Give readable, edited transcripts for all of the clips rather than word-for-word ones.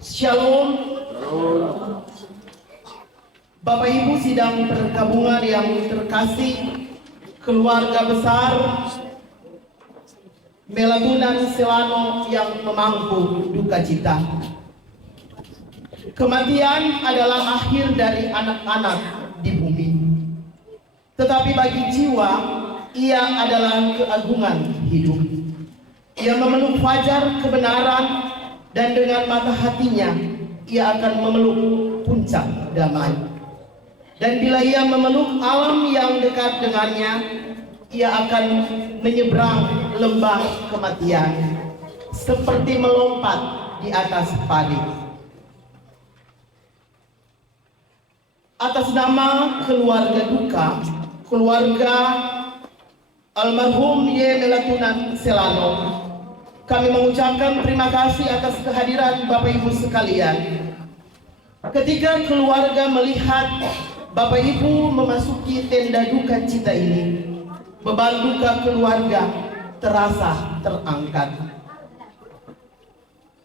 Shalom. Bapak Ibu sidang perkabungan yang terkasih, keluarga besar Melatunan Selano yang memangku duka cita. Kematian adalah akhir dari anak-anak di bumi. Tetapi bagi jiwa, ia adalah keagungan hidup. Ia memeluk fajar kebenaran, dan dengan mata hatinya ia akan memeluk puncak damai. Dan bila ia memeluk alam yang dekat dengannya, ia akan menyeberang lembah kematian seperti melompat di atas pari. Atas nama keluarga duka, keluarga almarhum Y. Melatunan Selano, kami mengucapkan terima kasih atas kehadiran Bapak Ibu sekalian. Ketika keluarga melihat Bapak Ibu memasuki tenda duka cita ini, beban duka keluarga terasa terangkat.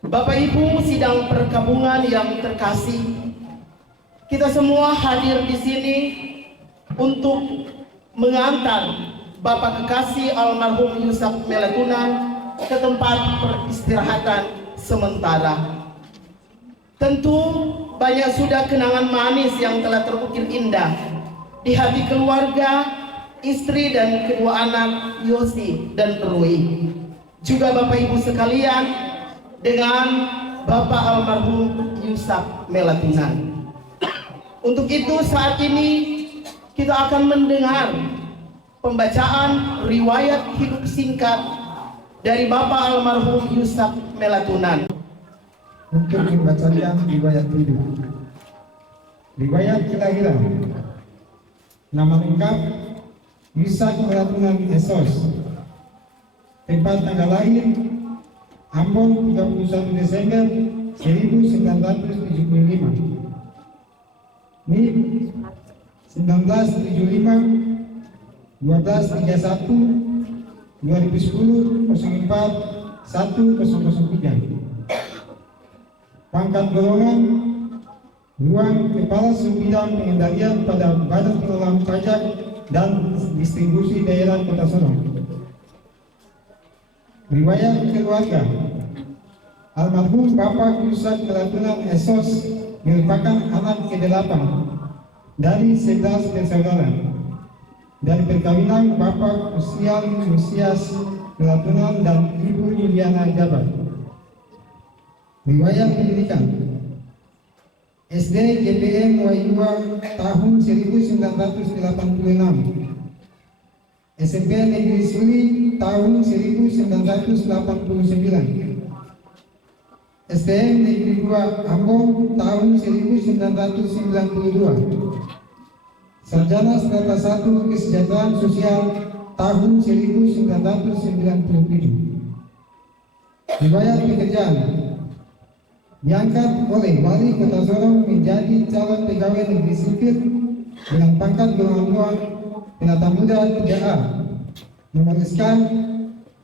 Bapak Ibu sidang perkabungan yang terkasih, kita semua hadir di sini untuk mengantar Bapak kekasih almarhum Yusap Melatunan ke tempat peristirahatan sementara. Tentu banyak sudah kenangan manis yang telah terukir indah di hati keluarga, istri dan kedua anak Yosi dan Rui, juga Bapak Ibu sekalian dengan Bapak almarhum Yusap Melatunan. Untuk itu saat ini kita akan mendengar pembacaan riwayat hidup singkat dari Bapak almarhum Yusap Melatunan. Untuk membacakan riwayat hidup. Riwayat kelahiran. Nama lengkap Yusap Melatunan Esos. Tempat tanggal lahir Ambon 31 Desember 1975. NIP 1975 1231 2010 04 1003. Pangkat golongan ruang kepala sebidang pengendalian pada Badan Pengelolaan Pajak dan Distribusi Daerah Kota Sorong. Riwayat keluarga. Almarhum Bapak Yusap Melatunan Esos merupakan anak ke-8 dari 11 bersaudara dari perkawinan Bapak Lusias Melatunan dan Ibu Yuliana Jabat. Riwayat pendidikan. SD GPM Waiyua tahun 1986. SMP Negeri Suli tahun 1989. STM Negeri 2 Ambon tahun 1992. Sarjana Strata 1 Kesejahteraan Sosial tahun 1997. Riwayat pekerjaan. Diangkat oleh Wali Kota Sorong menjadi calon pegawai negeri sipil dengan pangkat golongan penata muda 3A. Nomor SK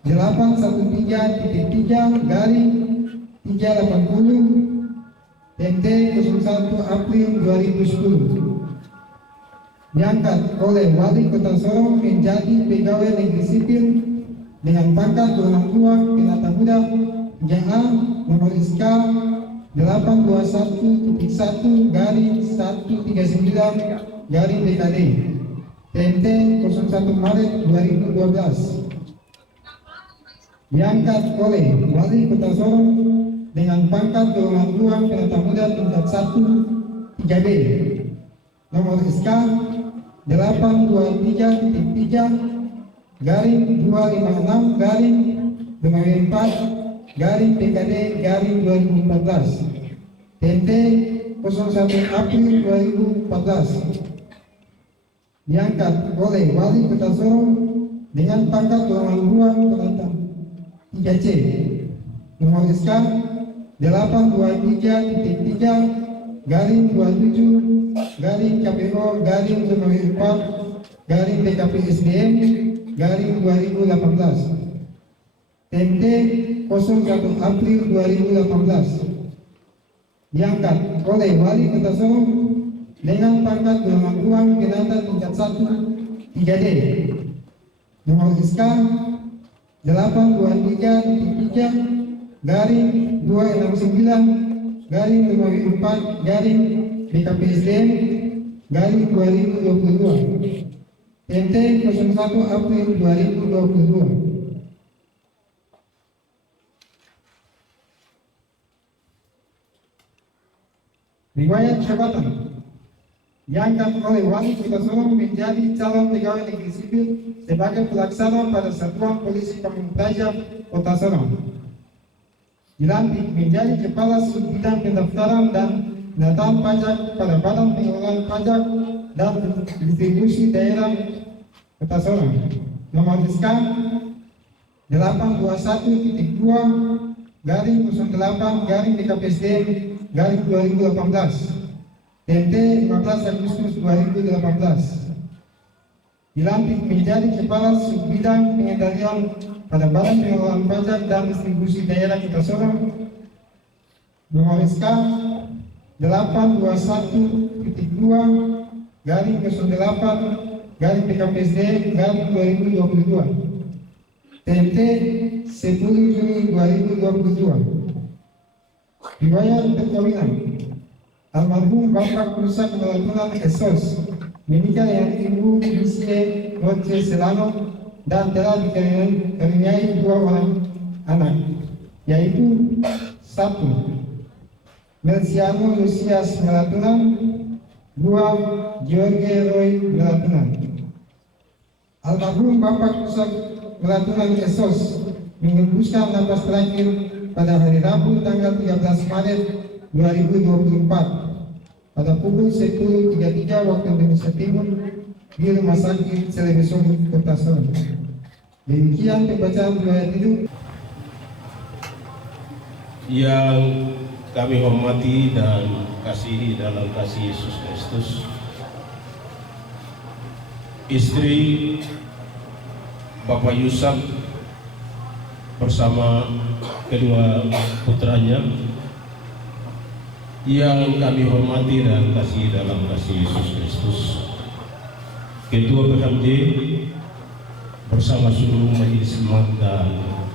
813.3/380 TMT 01 April 2010. Diangkat oleh Wali Kota Sorong menjadi pegawai negeri sipil dengan pangkat golongan penata muda 3A. Nomor SK 821.1/139/BKD TMT 01 Maret 2012. Diangkat oleh Wali Kota Sorong dengan pangkat golongan ruang penata muda tingkat 1 3B. Nomor SK 823.3/4/PKD/2014 TMT 01 April 2014. Diangkat oleh Wali Kota Sorong dengan pangkat golongan ruang penata 3C. Nomor SK 823.3/4/PKP-SDM/2018 TMT 01 April 2018. diangkat oleh Wali Kota Sorong dengan pangkat golongan ruang penata tingkat 1 3D nomor SK 823.3 garing 269 garing 2004 garing BKPSDM garing 2022 TNT 01 April 2022. Riwayat jabatan diangkat oleh Wali Kota Sorong menjadi calon pegawai negeri sipil sebagai pelaksana pada Satuan Polisi Pamung Praja Kota Sorong. Dilantik menjadi Kepala Subbidang Pendaftaran dan Penataan Pajak pada Badan Pengelolaan Pajak dan Distribusi Daerah Kota Sorong. Nomor SK 821.2 garing 08 garing BKPSDM garing 2018 TNT 15 Agustus 2018. Dilantik menjadi Kepala Subbidang Pengendalian pada Badan Pengelolaan Pajak dan Distribusi Daerah Kota Sorong. Nomor SK 821.2 garing 08 garing BKPSDM garing 2022 TNT 10 Juni 2022. Riwayat perkawinan almarhum Bapak Krusak Melatunan Esos menikah dengan Ibu Lucie Roche Selano dan telah dikaruniai 2 orang anak, yaitu 1. Melciano Lucias Melatunan, 2. George Roy Melatunan. Almarhum Bapak Krusak Melatunan Esos mengembuskan napas terakhir pada hari Rabu tanggal 13 Maret 2024 pada pukul 10.33 waktu Indonesia Timur di Rumah Sakit Selebesong Kota Sorong. Demikian pembacaan riwayat hidup yang kami hormati dan kasihi dalam kasih Yesus Kristus. Istri Bapak Yusak bersama kedua putranya yang kami hormati dan kasih dalam kasih Yesus Kristus. Ketua PHMJ bersama seluruh majelis jemaat dan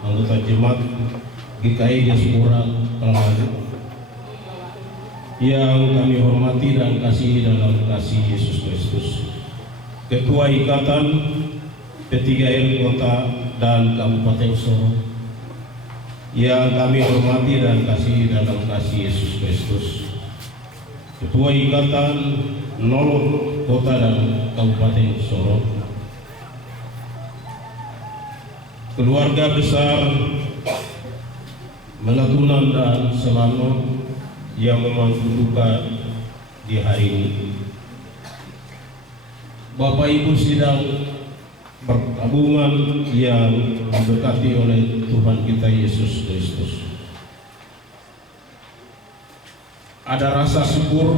anggota jemaat GKI Diaspora Kelangan yang kami hormati dan kasih dalam kasih Yesus Kristus. Ketua Ikatan P3R Kota dan Kabupaten Sorong yang kami hormati dan kasih dalam kasih Yesus Kristus. Ketua Ikatan Nolot Kota dan Kabupaten Sorong, keluarga besar Melatunan dan Selano yang memangku duka di hari ini. Bapak Ibu sidang pertabungan yang diberkati oleh Tuhan kita Yesus Kristus. Ada rasa syukur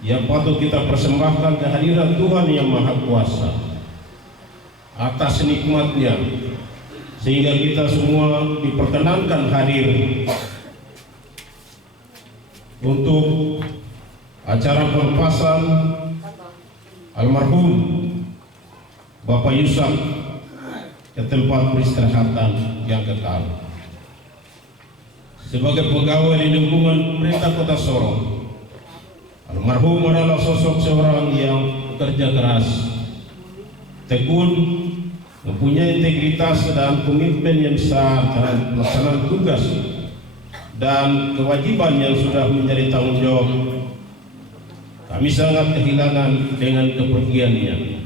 yang patut kita persembahkan kehadiran Tuhan yang Maha Kuasa atas nikmat-Nya, sehingga kita semua diperkenankan hadir untuk acara pelepasan almarhum Bapak Yusak ke tempat peristirahatan yang kekal. Sebagai pegawai di lingkungan pemerintah Kota Sorong, almarhum adalah sosok seorang yang bekerja keras, tekun, mempunyai integritas dan komitmen yang besar dalam pelaksanaan tugas dan kewajiban yang sudah menjadi tanggung jawab. Kami sangat kehilangan dengan kepergiannya.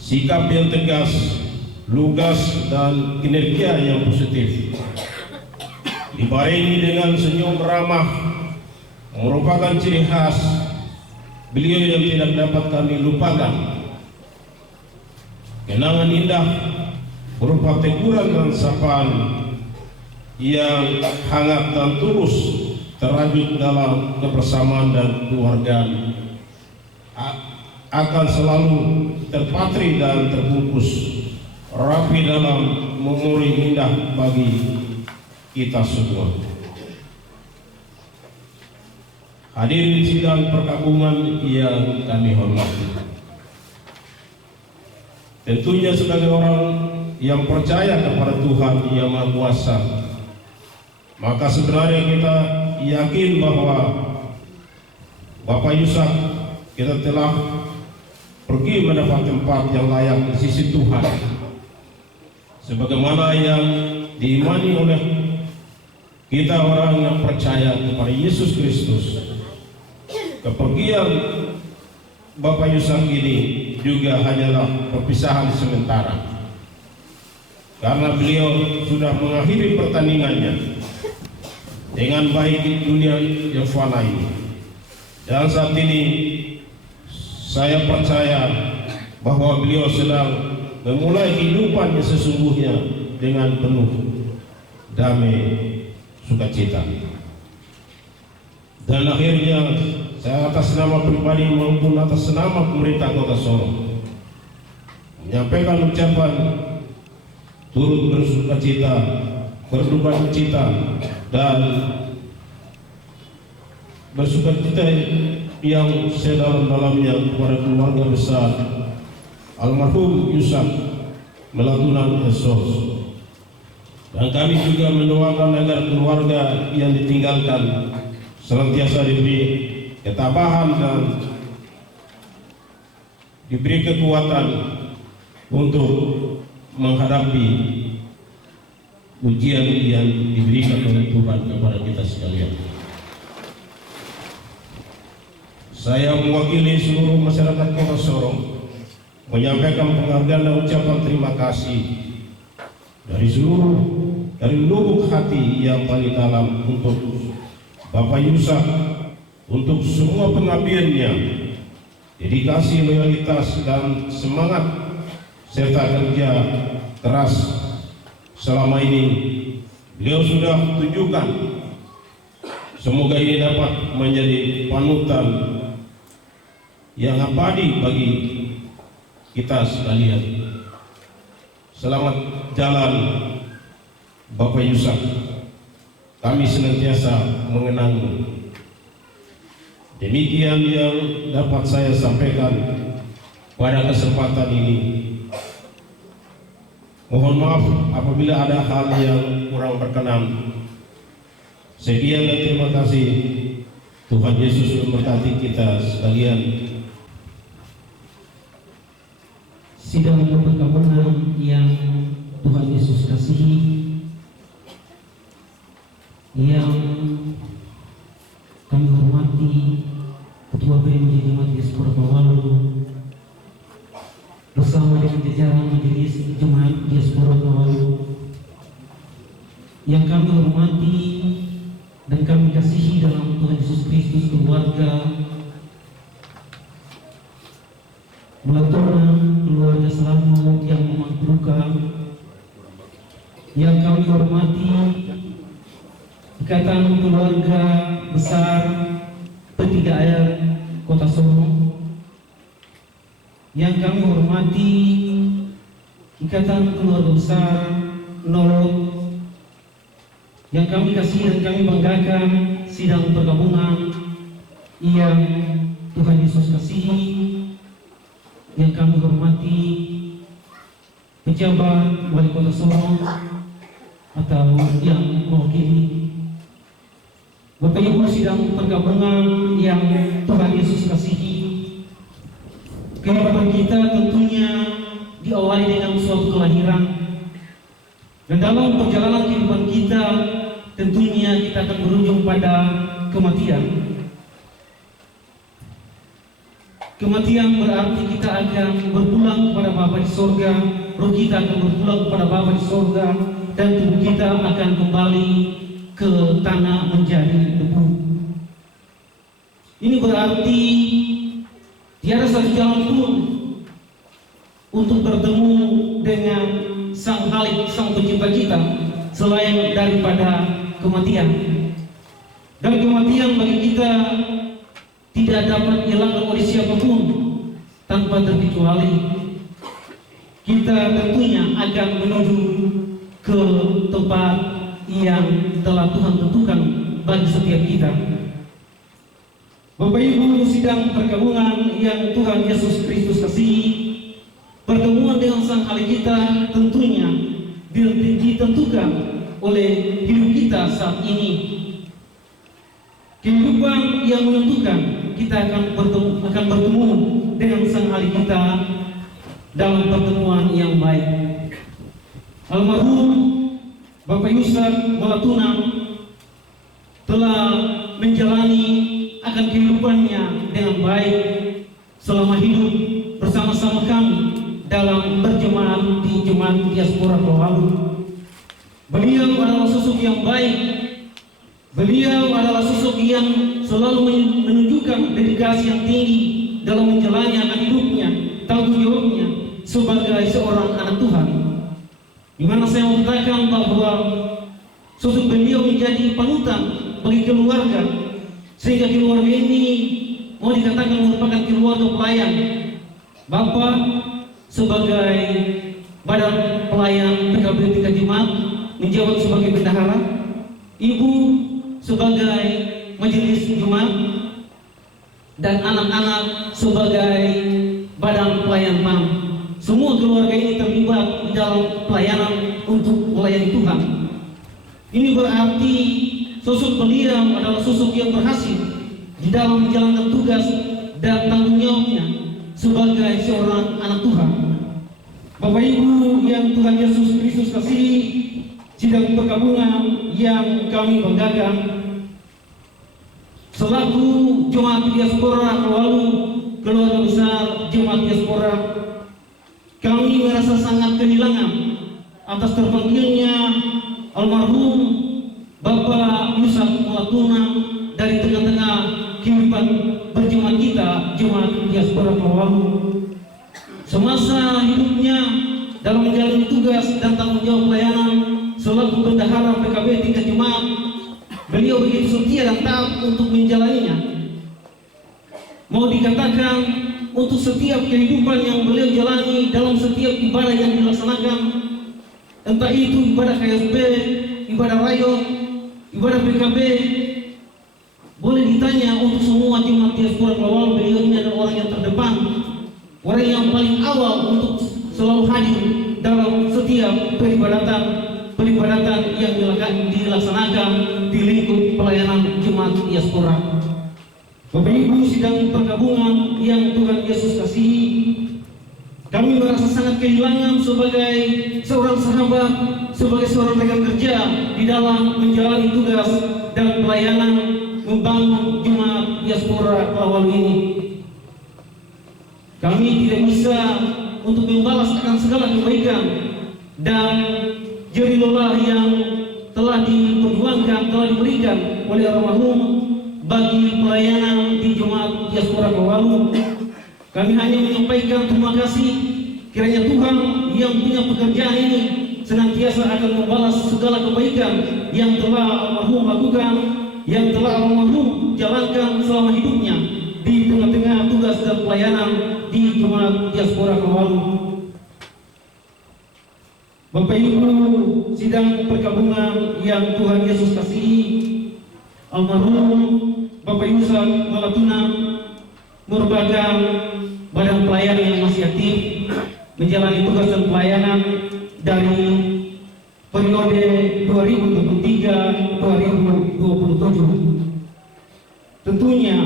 Sikap yang tegas, lugas, dan kinerja yang positif dibarengi dengan senyum ramah merupakan ciri khas beliau yang tidak dapat kami lupakan. Kenangan indah berupa teguran dan sapaan yang hangat dan tulus terwujud dalam kebersamaan dan keluargaan akan selalu terpatri dan terbungkus rapi dalam memori indah bagi kita semua. hadirin sidang perkabungan yang kami hormati. Tentunya sebagai orang yang percaya kepada Tuhan Yang Maha Kuasa, maka sebenarnya kita yakin bahwa Bapak Yusak kita telah pergi mendapat tempat yang layak di sisi Tuhan, sebagaimana yang diimani oleh kita orang yang percaya kepada Yesus Kristus. Kepergian Bapak Yusak ini juga hanyalah perpisahan sementara, karena beliau sudah mengakhiri pertandingannya dengan baik di dunia yang fana ini. Dan saat ini saya percaya bahwa beliau sedang memulai kehidupannya sesungguhnya dengan penuh damai sukacita. Dan akhirnya saya atas nama pribadi maupun atas nama pemerintah Kota Sorong menyampaikan ucapan turut bersukacita, berduka cita, dan bersukacita yang sedalam-dalamnya kepada keluarga besar almarhum Yusak Melatunan Esos. Dan kami juga mendoakan agar keluarga yang ditinggalkan senantiasa diberi ketabahan dan diberi kekuatan untuk menghadapi ujian yang diberikan oleh Tuhan kepada kita sekalian. Saya mewakili seluruh masyarakat Kota Sorong menyampaikan penghargaan dan ucapan terima kasih dari lubuk hati yang paling dalam untuk Bapak Yusak, untuk semua pengabdiannya, dedikasi, loyalitas, dan semangat serta kerja keras selama ini beliau sudah tunjukkan. Semoga ini dapat menjadi panutan yang abadi bagi kita sekalian. Selamat jalan Bapak Yusak, kami senantiasa mengenangmu. Demikian yang dapat saya sampaikan pada kesempatan ini. Mohon maaf apabila ada hal yang kurang berkenan. Sekian dan terima kasih. Tuhan Yesus memberkati kita sekalian. Sidang perkabungan yang Tuhan Yesus kasihi, yang kami hormati Ketua PMJ Jemaat Diaspora Kawalu bersama dengan jajaran Majelis Jemaat Diaspora Kawalu, yang kami hormati dan kami kasihi dalam Tuhan Yesus Kristus, keluarga Melatunan, keluarga Selamat yang memang luka, yang kami hormati Ikatan Keluarga Besar Petiga Air Kota Sorong, yang kami hormati Ikatan Keluarga Besar Nolot, yang kami kasih dan kami banggakan sidang pergabungan yang Tuhan Yesus kasihi, yang kami hormati pejabat Wali Kota Sorong atau yang mewakili Bapak Ibu sidang pergabungan yang Tuhan Yesus kasihi. Kehidupan kita tentunya diawali dengan suatu kelahiran, dan dalam perjalanan kehidupan kita tentunya kita akan berujung pada kematian. Kematian berarti kita akan berpulang kepada Bapa di sorga, roh kita akan berpulang kepada Bapa di sorga, dan tubuh kita akan kembali ke tanah menjadi debu. Ini berarti tiada satu jalan pun untuk bertemu dengan Sang Khalik, Sang Pencipta kita, selain daripada kematian. Dan kematian bagi kita tidak dapat hilangkan oleh siapapun tanpa terkecuali. Kita tentunya akan menuju ke tempat yang telah Tuhan tentukan bagi setiap kita. Bapak Ibu sidang pergabungan yang Tuhan Yesus Kristus kasihi, pertemuan dengan Sang Hari kita tentunya ditentukan oleh hidup kita saat ini. Kehidupan yang menentukan kita akan bertemu dengan Sang Hari kita dalam pertemuan yang baik. Almarhum Bapak Yusuf Malatuna telah menjalani akan kehidupannya dengan baik selama hidup bersama-sama kami dalam berjemaat di Jemaat Diaspora Pulau. Beliau adalah sosok yang baik. Beliau adalah sosok yang selalu menunjukkan dedikasi yang tinggi dalam menjalani akan hidupnya, tanggung jawabnya sebagai seorang anak Tuhan. Di mana saya mengatakan bahwa sosok beliau menjadi panutan bagi keluarga, sehingga keluarga ini mau dikatakan merupakan keluarga pelayan. Bapak sebagai badan pelayan PKB tingkat jemaat menjabat sebagai bendahara, ibu sebagai majelis jemaat, dan anak-anak sebagai badan pelayan PAM. Semua keluarga ini terlibat di dalam pelayanan untuk melayani Tuhan. Ini berarti sosok beliau adalah sosok yang berhasil di dalam menjalankan tugas dan tanggung jawabnya sebagai seorang anak Tuhan. Bapak Ibu yang Tuhan Yesus Kristus kasihi, sidang pergabungan yang kami banggakan, selaku Jemaat Diaspora Lalu, keluarga besar Jemaat Diaspora, kami merasa sangat kehilangan atas terpanggilnya almarhum Bapak Yusuf Malatuna dari tengah-tengah kehidupan berjemaat kita, Jemaat Diaspora Lalu. Semasa hidupnya dalam menjalani tugas dan tanggung jawab pelayanan selaku bendahara PKB tingkat jemaat, beliau begitu setia dan taat untuk menjalaninya. Mau dikatakan untuk setiap kehidupan yang beliau jalani dalam setiap ibadah yang dilaksanakan, entah itu ibadah KSB, ibadah rayon, ibadah PKB, boleh ditanya untuk semua jemaat diaspora global, beliau ini adalah orang yang terdepan, orang yang paling awal untuk selalu hadir dalam setiap peribadatan yang dilaksanakan di lingkup pelayanan jemaat diaspora. Bapak Ibu sidang pergabungan yang Tuhan Yesus kasihi, kami merasa sangat kehilangan sebagai seorang sahabat, sebagai seorang rekan kerja di dalam menjalani tugas dan pelayanan membangun jemaat diaspora awal ini. Kami tidak bisa untuk membalas akan segala kebaikan dan jerih lelah yang telah diperjuangkan, telah diberikan oleh almarhum bagi pelayanan di Jemaat Diaspora Pawalu. Kami hanya menyampaikan terima kasih, kiranya Tuhan yang punya pekerjaan ini senantiasa akan membalas segala kebaikan yang telah almarhum lakukan, yang telah almarhum jalankan selama hidupnya di tengah-tengah tugas dan pelayanan di Jemaat Diaspora Pawalu. Bapak Ibu sidang pergabungan yang Tuhan Yesus kasihi, almarhum Bapak Yusuf Malatuna merupakan badan pelayan yang masih aktif menjalani tugas dan pelayanan dari periode 2023-2027. Tentunya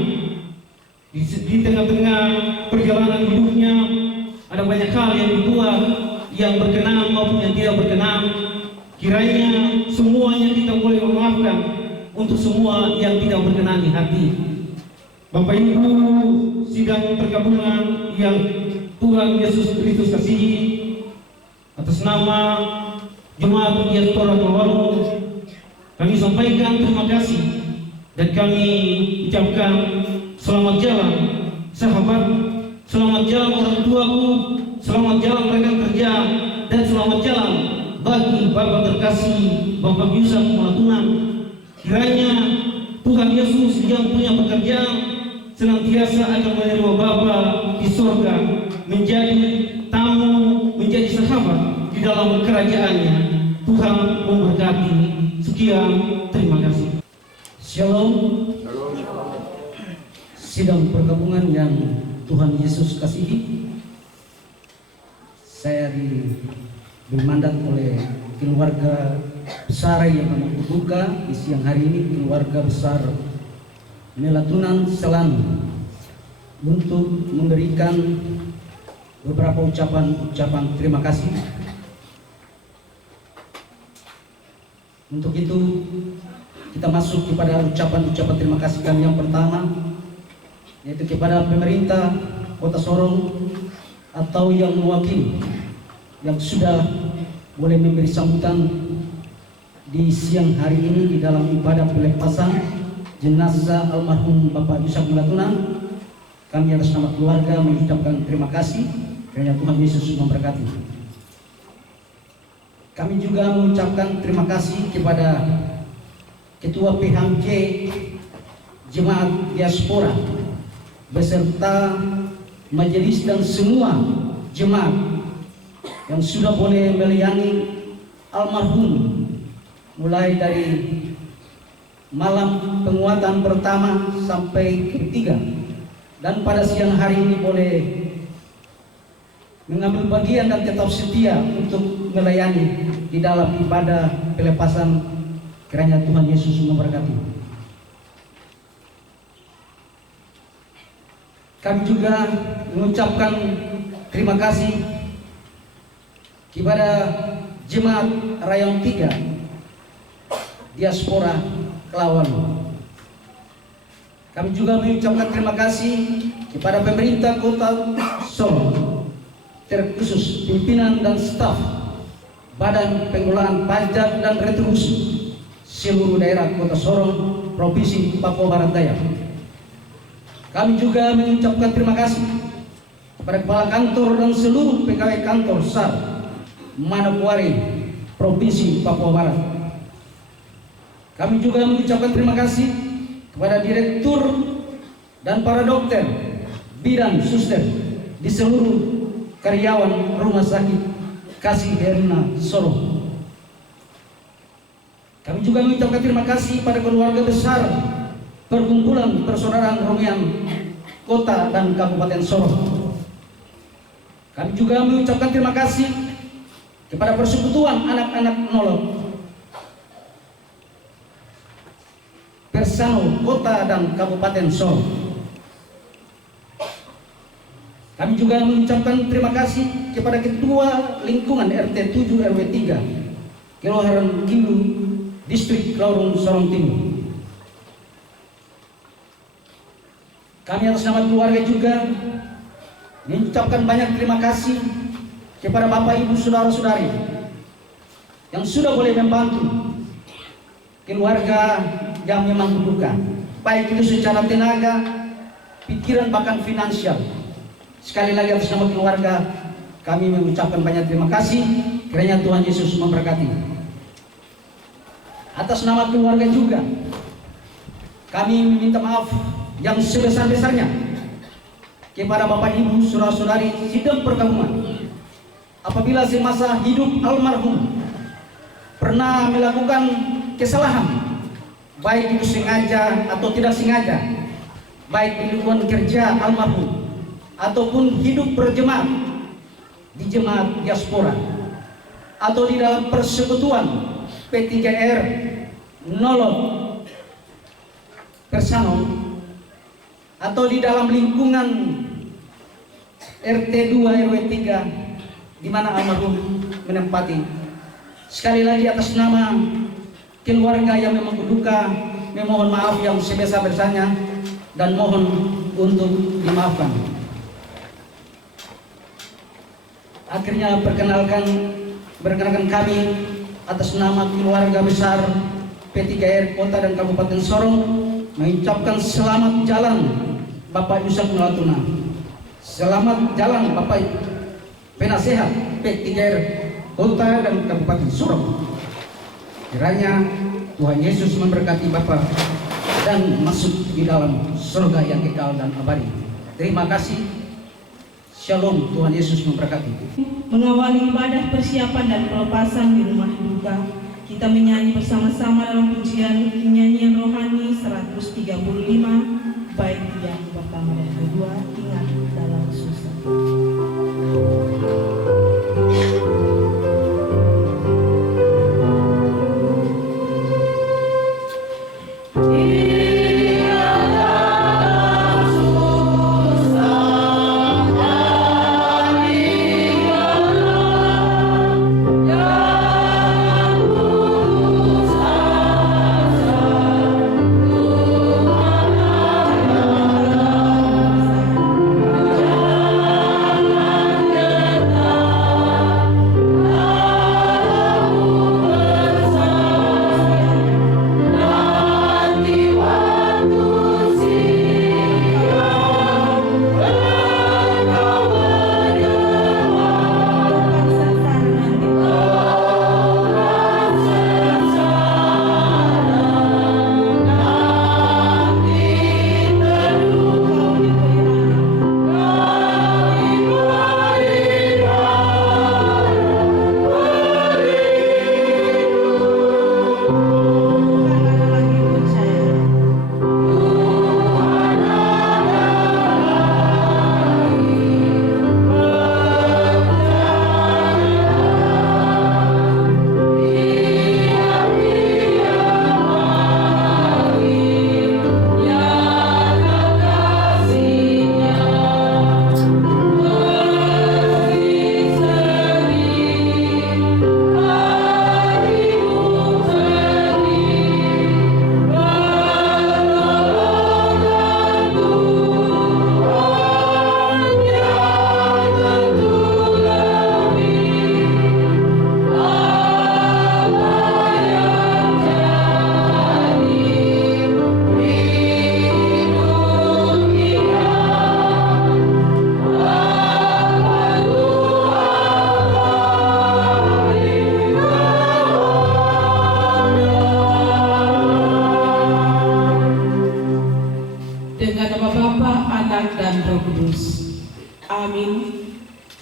di tengah-tengah perjalanan hidupnya ada banyak hal yang dibuat yang berkenan maupun yang tidak berkenan. Kiranya semuanya kita boleh memaafkan untuk semua yang tidak berkenan di hati. Bapak Ibu sidang pergabungan yang Tuhan Yesus Kristus kasihi, atas nama Jemaat Diaspora Pawalu, kami sampaikan terima kasih dan kami ucapkan selamat jalan sahabat, selamat jalan orang tuaku, selamat jalan rekan kerja, dan selamat jalan bagi Bapak terkasih Bapak Yusuf Malatuna. Kiranya Tuhan Yesus yang punya pekerjaan senantiasa akan menerima Bapak di surga menjadi tamu, menjadi sahabat di dalam kerajaannya. Tuhan memberkati. Sekian, terima kasih. Shalom. sidang pergabungan yang Tuhan Yesus kasihi. Saya diberi mandat oleh keluarga besar yang memang berduka di siang hari ini, keluarga besar Melatunan Selan, untuk memberikan beberapa ucapan terima kasih. Untuk itu kita masuk kepada ucapan terima kasih kami yang pertama, yaitu kepada pemerintah Kota Sorong atau yang mewakili yang sudah boleh memberi sambutan di siang hari ini di dalam ibadah pelepasan jenazah almarhum Bapak Yusak Melatunan. Kami atas nama keluarga mengucapkan terima kasih karena Tuhan Yesus memberkati. Kami juga mengucapkan terima kasih kepada Ketua PHMJ Jemaat Diaspora beserta majelis dan semua jemaat yang sudah boleh melayani almarhum mulai dari malam penguatan pertama sampai ketiga, dan pada siang hari ini boleh mengambil bagian dan tetap setia untuk melayani di dalam ibadah pelepasan. Kiranya Tuhan Yesus memberkati. Kami juga mengucapkan terima kasih kepada Jemaat Rayon 3 Diaspora Kelawan. Kami juga mengucapkan terima kasih kepada pemerintah Kota Sorong, terkhusus pimpinan dan staf Badan Pengelolaan Pajak dan Retribusi seluruh daerah Kota Sorong, Provinsi Papua Barat Daya. Kami juga mengucapkan terima kasih kepada Kepala Kantor dan seluruh pegawai kantor SAR Manokwari, Provinsi Papua Barat. Kami juga mengucapkan terima kasih kepada Direktur dan para dokter, bidan, suster di seluruh karyawan Rumah Sakit Kasih Herna Sorong. Kami juga mengucapkan terima kasih pada keluarga besar Perkumpulan Persaudaraan Romian Kota dan Kabupaten Sorong. Kami juga mengucapkan terima kasih kepada Persekutuan Anak-anak Nolok Persano Kota dan Kabupaten Sorong. Kami juga mengucapkan terima kasih kepada Ketua Lingkungan RT 7 RW 3 Kelurahan Kindu, Distrik Laurung Sorong Timur. Kami atas nama keluarga juga mengucapkan banyak terima kasih kepada Bapak Ibu saudara-saudari yang sudah boleh membantu keluarga yang memang berduka, baik itu secara tenaga, pikiran, bahkan finansial. Sekali lagi atas nama keluarga kami mengucapkan banyak terima kasih. Kiranya Tuhan Yesus memberkati. Atas nama keluarga juga kami meminta maaf yang sebesar-besarnya kepada Bapak Ibu saudara-saudari sidang pergabungan apabila semasa hidup almarhum pernah melakukan kesalahan, baik itu sengaja atau tidak sengaja, baik di lingkungan kerja almarhum ataupun hidup berjemaat di jemaat diaspora atau di dalam persekutuan P3R Nolok Persano atau di dalam lingkungan RT 2 RW 3 di mana almarhum menempati. Sekali lagi atas nama keluarga yang memang berduka, memohon maaf yang sebesar-besarnya dan mohon untuk dimaafkan. Akhirnya perkenalkan kami atas nama keluarga besar P3R Kota dan Kabupaten Sorong mengucapkan selamat jalan Bapak Yusak Melatunan. Selamat jalan Bapak Penasehat P3R Kota dan Kabupaten Sorong. Kiranya Tuhan Yesus memberkati Bapak dan masuk di dalam surga yang kekal dan abadi. Terima kasih. Shalom, Tuhan Yesus memberkati. Mengawali ibadah persiapan dan pelepasan di rumah duka, kita menyanyi bersama-sama dalam pujian nyanyian rohani 135 bait yang pertama dan kedua, ingat dalam susah.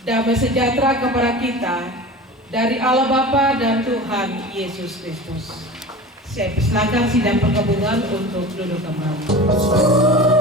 Damai sejahtera kepada kita dari Allah Bapa dan Tuhan Yesus Kristus. Saya persilakan sidang perkabungan untuk duduk kembali. Berarti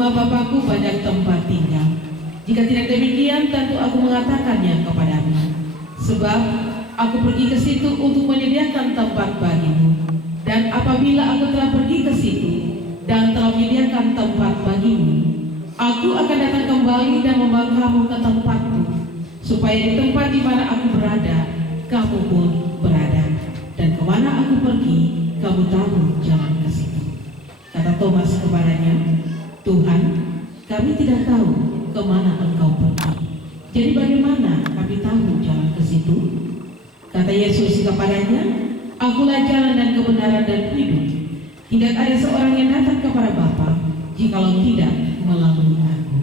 rumah Bapakku banyak tempat tinggal. Jika tidak demikian, tentu aku mengatakannya kepadamu. Sebab aku pergi ke situ untuk menyediakan tempat bagimu. Dan apabila aku telah pergi ke situ dan telah menyediakan tempat bagimu, aku akan datang kembali dan membawa kamu ke tempatku, supaya di tempat di mana aku berada, kamu pun berada. Dan kemana aku pergi, kamu tahu jalan ke situ. Kata Thomas kepadanya, Tuhan, kami tidak tahu kemana engkau pergi. Jadi bagaimana kami tahu jalan ke situ? Kata Yesus kepadanya, Akulah jalan dan kebenaran dan hidup. Tidak ada seorang yang datang kepada Bapa jikalau tidak melalui aku.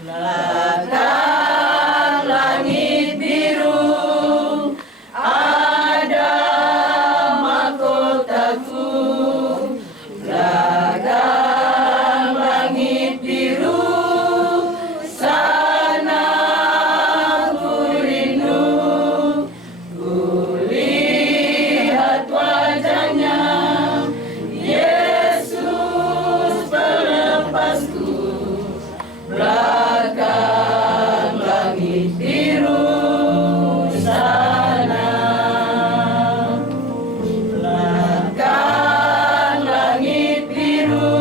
Belakang langit biru ada mahkotaku. Belakang langit biru sana ku rindu. Ku lihat wajahnya, Yesus pelepasku. Belakang langit biru sana. Belakang langit biru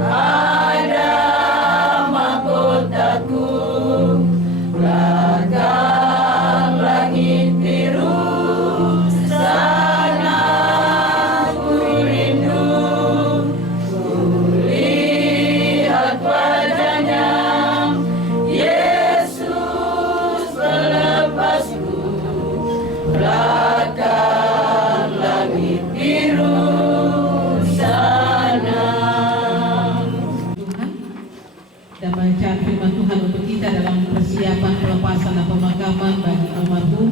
ada mahkotaku. Belakang langit biru sana ku rindu. Ku lihat wajahnya, Yesus pelepasku. Belakang langit biru sana. Tuhan dan bacaan firman Tuhan untuk kita dalam persiapan pelepasan dan pemakaman bagi almarhum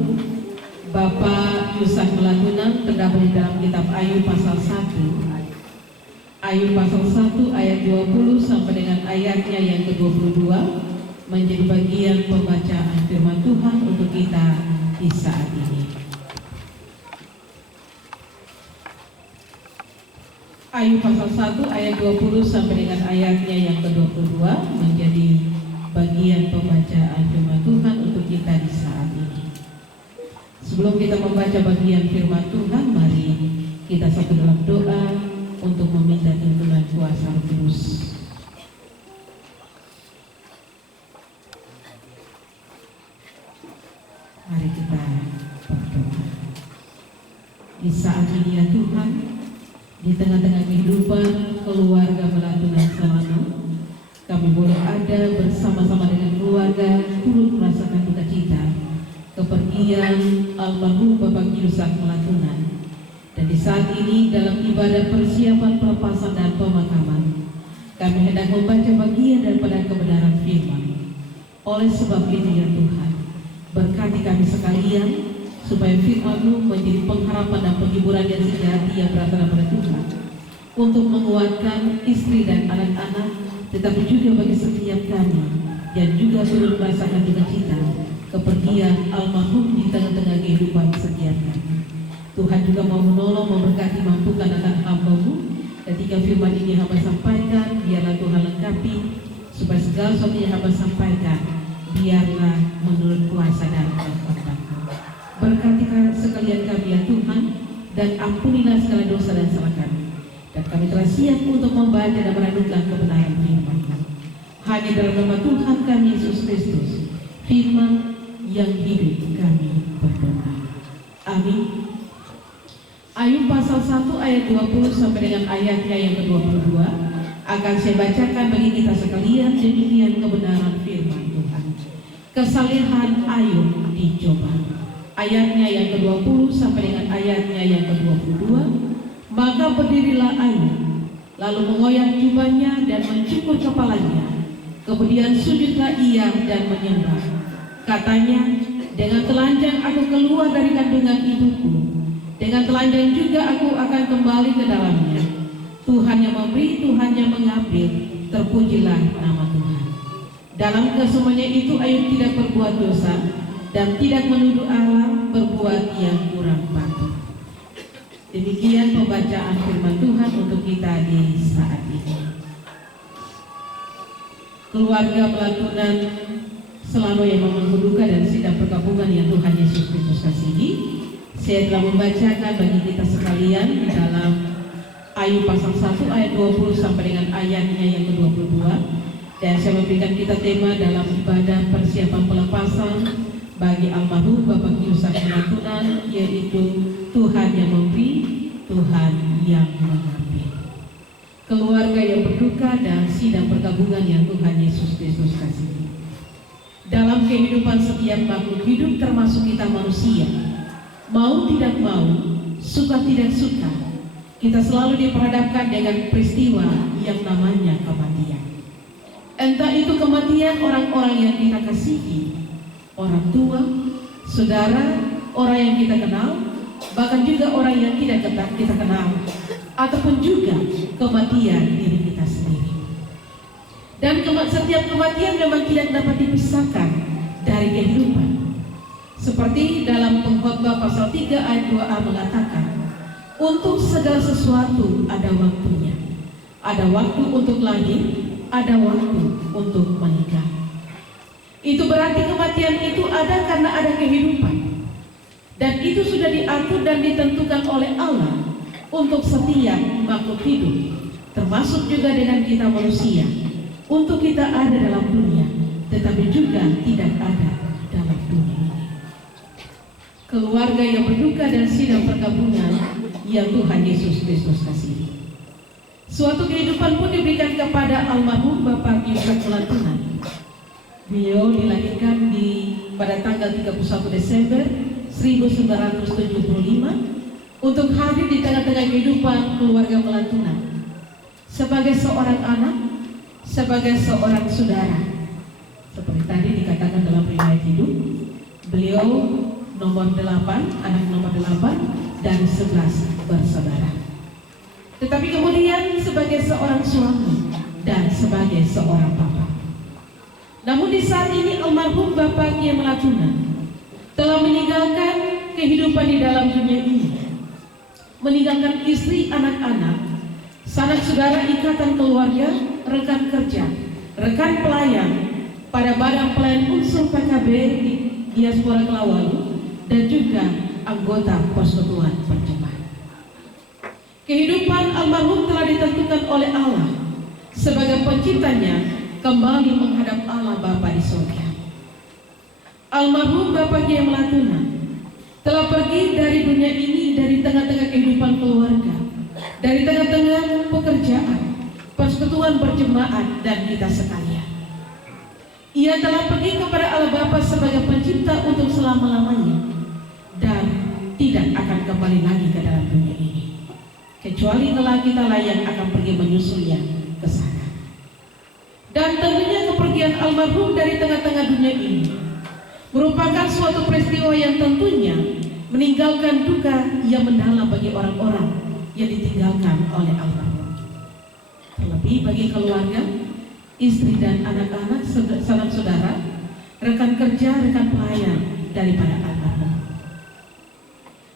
Bapak Yusak Melatunan terdapat di dalam kitab Ayub pasal 1. Ayub pasal 1 ayat 20 sampai dengan ayatnya yang ke-22 menjadi bagian pembacaan firman Tuhan untuk kita di saat ini. Ayub pasal 1 ayat 20 sampai dengan ayatnya yang ke-22 menjadi bagian pembacaan firman Tuhan untuk kita di saat ini. Sebelum kita membaca bagian firman Tuhan, mari kita satu dalam doa untuk meminta tuntunan kuasa Roh Kudus. Mari kita berdoa. Di saat ini ya Tuhan, di tengah-tengah kehidupan keluarga Melatunan Sarana, kami boleh ada bersama-sama dengan keluarga turut merasakan duka cita kepergian almarhum Bapak Yusak Melatunan. Dan di saat ini dalam ibadah persiapan pelepasan dan pemakaman, kami hendak membaca bagian daripada kebenaran firman. Oleh sebab itu ya Tuhan, berkati kami sekalian supaya firman-Mu menjadi pengharapan dan penghiburan yang sejati yang berasal daripada Tuhan, untuk menguatkan istri dan anak-anak, tetapi juga bagi setiap kami yang juga turut merasakan duka cita kepergian almarhum di tengah-tengah kehidupan setiap kami. Tuhan juga mau menolong, memberkati, mampukan akan hamba-Mu. Ketika firman ini hamba sampaikan, biarlah Tuhan lengkapi, supaya segala sesuatu yang hamba sampaikan, biarlah menurut kuasa dan kekuatan-Mu. Berkati sekalian kami ya Tuhan, dan ampunilah segala dosa dan salah kami. Dan kami telah siap untuk membaca dan merenungkan kebenaran firman-Mu. Hanya dalam nama Tuhan kami Yesus Kristus, firman yang hidup, kami berdoa. Amin. Ayub pasal 1 ayat 20 sampai dengan ayatnya yang ke-22 akan saya bacakan bagi kita sekalian, demikian kebenaran firman Tuhan. Kesalehan Ayub dicoba. Ayatnya yang ke-20 sampai dengan ayatnya yang ke-22. Maka berdirilah Ayub, lalu mengoyak jubahnya dan mencukur kepalanya. Kemudian sujudlah ia dan menyembah. Katanya, dengan telanjang aku keluar dari kandungan ibuku, dengan telanjang juga aku akan kembali ke dalamnya. Tuhan yang memberi, Tuhan yang mengambil, terpujilah nama Tuhan. Dalam kesemuanya itu Ayub tidak berbuat dosa dan tidak menuduh Allah berbuat yang kurang patut. Demikian pembacaan firman Tuhan untuk kita di saat ini. Keluarga Melatunan selalu yang menduka dan sidang perkabungan yang Tuhan Yesus Kristus kasihi, saya telah membacakan bagi kita sekalian di dalam Ayub pasal 1 ayat 20 sampai dengan ayatnya yang ke-22. Dan saya memberikan kita tema dalam ibadah persiapan pelepasan bagi almarhum Bapak Yusak Melatunan, yaitu Tuhan yang memberi, Tuhan yang mengambil. Keluarga yang berduka dan sidang perkabungan yang Tuhan Yesus Kristus kasihi. Dalam kehidupan setiap makhluk hidup termasuk kita manusia, mau tidak mau, suka tidak suka, kita selalu diperhadapkan dengan peristiwa yang namanya kematian. kematian orang-orang yang kita kasihi, orang tua, saudara, orang yang kita kenal, bahkan juga orang yang tidak kita kenal, ataupun juga kematian diri kita sendiri. Dan setiap kematian memang tidak dapat dipisahkan dari kehidupan. Seperti dalam Pengkhotbah pasal 3 ayat 2a mengatakan, untuk segala sesuatu ada waktunya. Ada waktu untuk lahir, ada waktu untuk menikah. Itu berarti kematian itu ada karena ada kehidupan. Dan itu sudah diatur dan ditentukan oleh Allah untuk setiap makhluk hidup, termasuk juga dengan kita manusia, untuk kita ada dalam dunia, tetapi juga tidak ada dalam dunia ini. Keluarga yang berduka dan sidang perkabungan yang Tuhan Yesus Kristus kasihi. Suatu kehidupan pun diberikan kepada almarhum Bapak Yusuf Melatunan. Beliau dilahirkan pada tanggal 31 Desember 1975 untuk hadir di tengah-tengah kehidupan keluarga Melatunan sebagai seorang anak, sebagai seorang saudara. Seperti tadi dikatakan dalam riwayat hidup, beliau nomor 8, anak nomor 8 dan 11 bersaudara. Tetapi kemudian sebagai seorang suami dan sebagai seorang bapa. Namun di saat ini almarhum Bapak Kiai Melatunan telah meninggalkan kehidupan di dalam dunia ini, meninggalkan istri, anak-anak, sanak saudara, ikatan keluarga, rekan kerja, rekan pelayan pada badan pelayan unsur PKB di Diaspora Kelawalu dan juga anggota Persekutuan Perjemaah. Kehidupan almarhum telah ditentukan oleh Allah sebagai penciptanya kembali menghadap Allah Bapa di surga. Almarhum Bapak Kiai Melatunan telah pergi dari dunia ini, dari tengah-tengah kehidupan keluarga, dari tengah-tengah pekerjaan, persekutuan berjemaat dan kita sekalian. Ia telah pergi kepada Allah Bapa sebagai pencipta untuk selama-lamanya dan tidak akan kembali lagi ke dalam dunia ini, kecuali kelak kita yang akan pergi menyusulnya ke sana. Dan tentunya kepergian almarhum dari tengah-tengah dunia ini merupakan suatu peristiwa yang tentunya meninggalkan duka yang mendalam bagi orang-orang yang ditinggalkan oleh almarhum. Terlebih bagi keluarga, istri dan anak-anak, sanak saudara, rekan kerja, rekan pelayan daripada almarhum.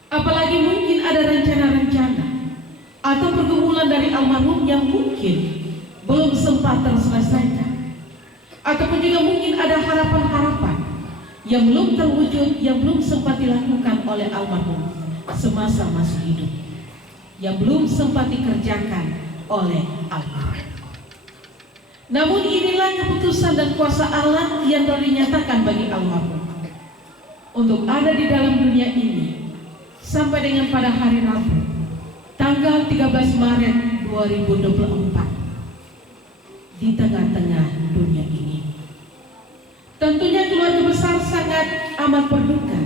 Apalagi mungkin ada rencana-rencana atau pergumulan dari almarhum yang mungkin belum sempat terselesaikan, ataupun juga mungkin ada harapan-harapan yang belum terwujud, yang belum sempat dilakukan oleh almarhum semasa masih hidup, yang belum sempat dikerjakan oleh almarhum. Namun inilah keputusan dan kuasa Allah yang telah dinyatakan bagi almarhum untuk ada di dalam dunia ini sampai dengan pada hari Rabu tanggal 13 Maret 2024 di tengah-tengah dunia ini. Tentunya keluarga besar sangat amat berduka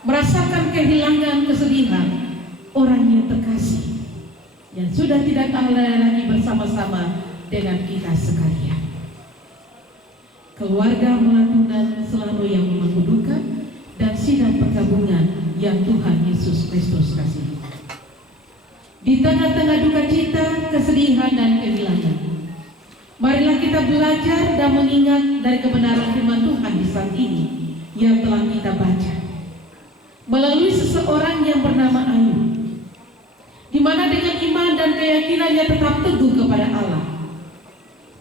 merasakan kehilangan kesedihan orang yang terkasih yang sudah tidak ada lagi bersama-sama dengan kita sekalian. Keluarga Melatunan selalu yang memangku duka dan sidang perkabungan yang Tuhan Yesus Kristus kasihi. Di tengah-tengah duka cita, kesedihan dan kehilangan, marilah kita belajar dan mengingat dari kebenaran firman Tuhan di saat ini yang telah kita baca melalui seseorang yang bernama Ayub, di mana dengan iman dan keyakinannya tetap teguh kepada Allah,